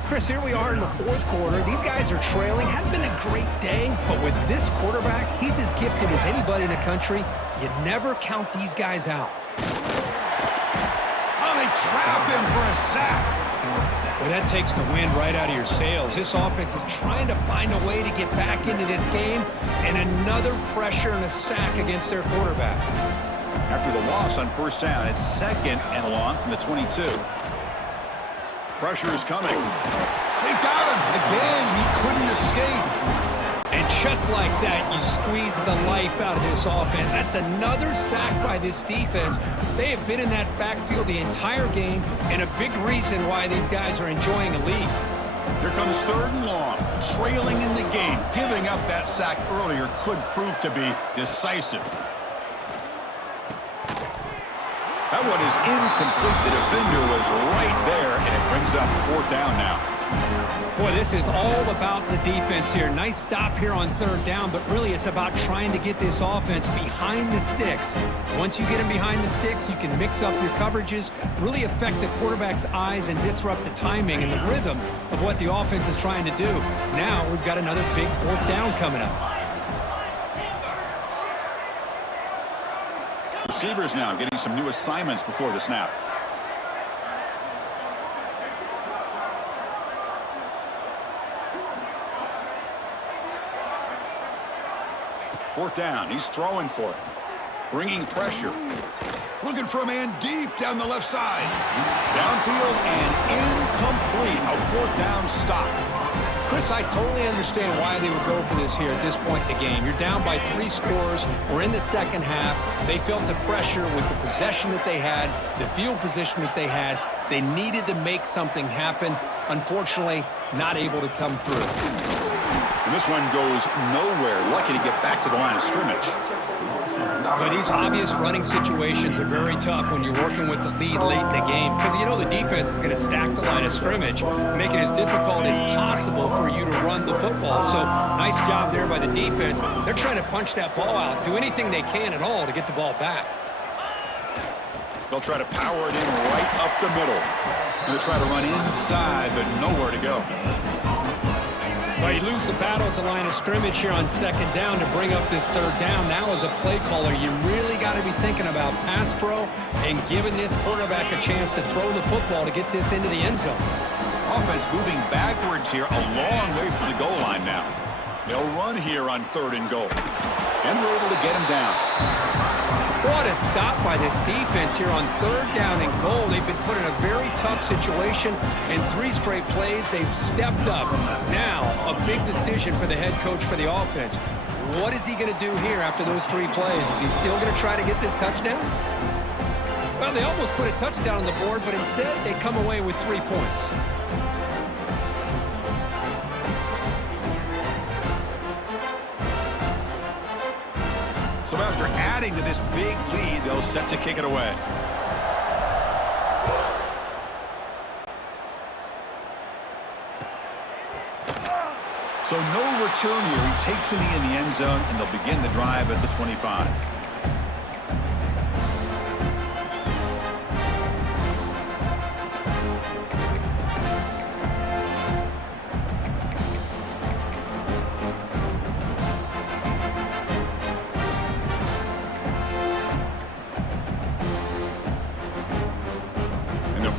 Chris, here we are in the 4th quarter. These guys are trailing. Hadn't been a great day, but with this quarterback, he's as gifted as anybody in the country. You never count these guys out. Oh, they trap him for a sack. Well, that takes the wind right out of your sails. This offense is trying to find a way to get back into this game, and another pressure and a sack against their quarterback. After the loss on first down, it's 2nd and long from the 22. Pressure is coming. They've got him. Again, he couldn't escape. And just like that, you squeeze the life out of this offense. That's another sack by this defense. They have been in that backfield the entire game, and a big reason why these guys are enjoying a lead. Here comes 3rd and long, trailing in the game. Giving up that sack earlier could prove to be decisive. That one is incomplete. The defender was right there, and it brings up 4th down now. Boy, this is all about the defense here. Nice stop here on 3rd down, but really it's about trying to get this offense behind the sticks. Once you get them behind the sticks, you can mix up your coverages, really affect the quarterback's eyes and disrupt the timing and the rhythm of what the offense is trying to do. Now we've got another big 4th down coming up. Receivers now getting some new assignments before the snap. Fourth down. He's throwing for it. Bringing pressure. Looking for a man deep down the left side. Downfield and incomplete. A 4th down stop. Chris, I totally understand why they would go for this here at this point in the game. You're down by 3 scores. We're in the second half. They felt the pressure with the possession that they had, the field position that they had. They needed to make something happen. Unfortunately, not able to come through. And this one goes nowhere. Lucky to get back to the line of scrimmage. But these obvious running situations are very tough when you're working with the lead late in the game because you know the defense is going to stack the line of scrimmage, make it as difficult as possible for you to run the football. So nice job there by the defense. They're trying to punch that ball out, do anything they can at all to get the ball back. They'll try to power it in right up the middle. And they'll try to run inside, but nowhere to go. Well, you lose the battle at the line of scrimmage here on 2nd down to bring up this 3rd down. Now as a play caller, you really got to be thinking about pass pro and giving this quarterback a chance to throw the football to get this into the end zone. Offense moving backwards here, a long way from the goal line now. They'll run here on 3rd and goal. And we're able to get him down. What a stop by this defense here on 3rd down and goal. They've been put in a very tough situation. In 3 straight plays, they've stepped up. Now, a big decision for the head coach for the offense. What is he going to do here after those 3 plays? Is he still going to try to get this touchdown? Well, they almost put a touchdown on the board, but instead they come away with 3 points. So after adding to this big lead, they'll set to kick it away. So no return here. He takes it in the end zone, and they'll begin the drive at the 25.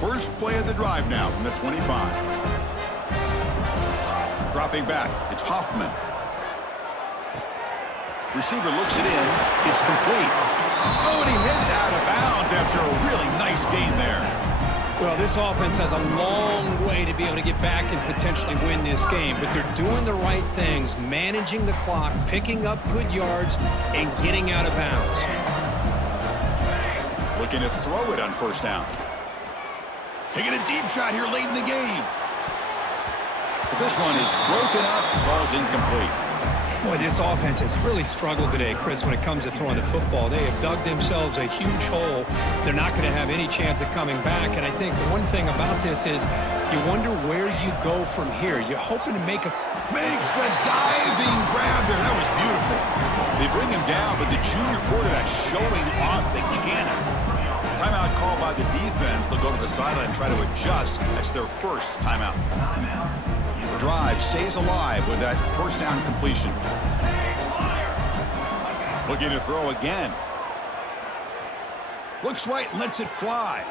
First play of the drive now from the 25. Dropping back, it's Hoffman. Receiver looks it in. It's complete. Oh, and he heads out of bounds after a really nice gain there. Well, this offense has a long way to be able to get back and potentially win this game, but they're doing the right things, managing the clock, picking up good yards, and getting out of bounds. Looking to throw it on 1st down. Taking a deep shot here late in the game. But this one is broken up, falls incomplete. Boy, this offense has really struggled today, Chris, when it comes to throwing the football. They have dug themselves a huge hole. They're not going to have any chance of coming back. And I think one thing about this is you wonder where you go from here. You're hoping to make a... Makes the diving grab there. That was beautiful. They bring him down, but the junior quarterback showing off the cannon. Timeout called by the defense. They'll go to the sideline and try to adjust. That's their first timeout. The drive stays alive with that 1st down completion. Looking to throw again. Looks right and lets it fly.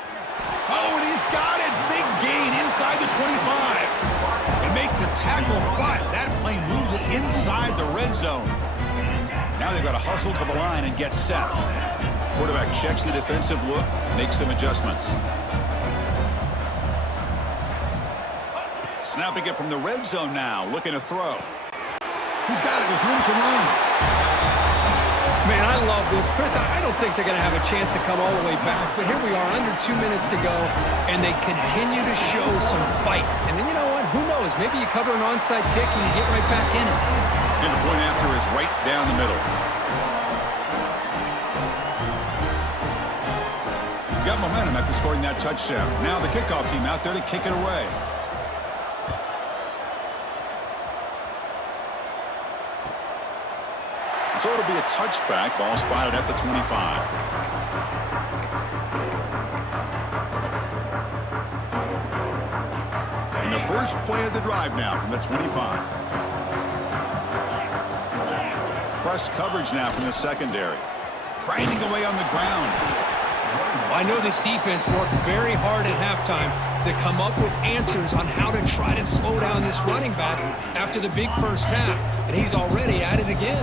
Oh, and he's got it. Big gain inside the 25. And make the tackle, but that play moves it inside the red zone. Now they've got to hustle to the line and get set. Quarterback checks the defensive look, makes some adjustments. Snapping it from the red zone now, looking to throw. He's got it with room to run. Man, I love this. Chris, I don't think they're going to have a chance to come all the way back, but here we are, under 2 minutes to go, and they continue to show some fight. And then you know what? Who knows? Maybe you cover an onside kick and you get right back in it. And the point after is right down the middle. Got momentum after scoring that touchdown. Now the kickoff team out there to kick it away. So it'll be a touchback. Ball spotted at the 25. And the first play of the drive now from the 25. Press coverage now from the secondary. Grinding away on the ground. I know this defense worked very hard at halftime to come up with answers on how to try to slow down this running back after the big first half, and he's already at it again.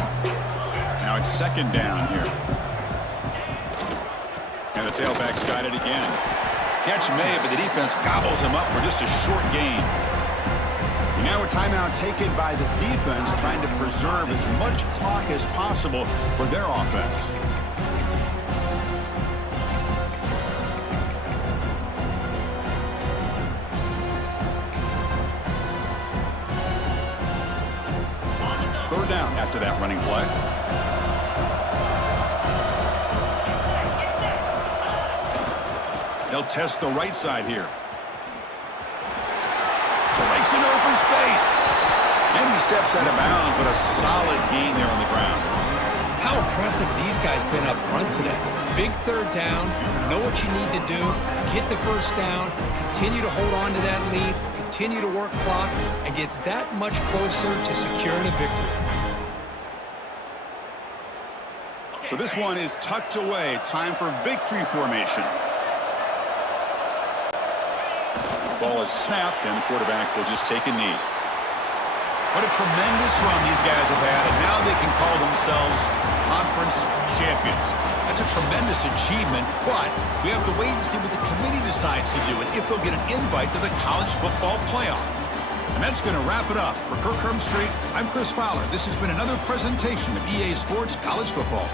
Now it's second down here. And the tailback's got it again. Catch made, but the defense gobbles him up for just a short gain. And now a timeout taken by the defense, trying to preserve as much clock as possible for their offense. Third down after that running play. They'll test the right side here. Breaks into open space. And he steps out of bounds, but a solid gain there on the ground. How impressive these guys been up front today. Big third down, know what you need to do, get the first down, continue to hold on to that lead, continue to work clock, and get that much closer to securing a victory. So this one is tucked away. Time for victory formation. Ball is snapped, and the quarterback will just take a knee. What a tremendous run these guys have had, and now they can call themselves conference champions. That's a tremendous achievement, but we have to wait and see what the committee decides to do and if they'll get an invite to the college football playoff. And that's going to wrap it up. For Kirk Street, I'm Chris Fowler. This has been another presentation of EA Sports College Football.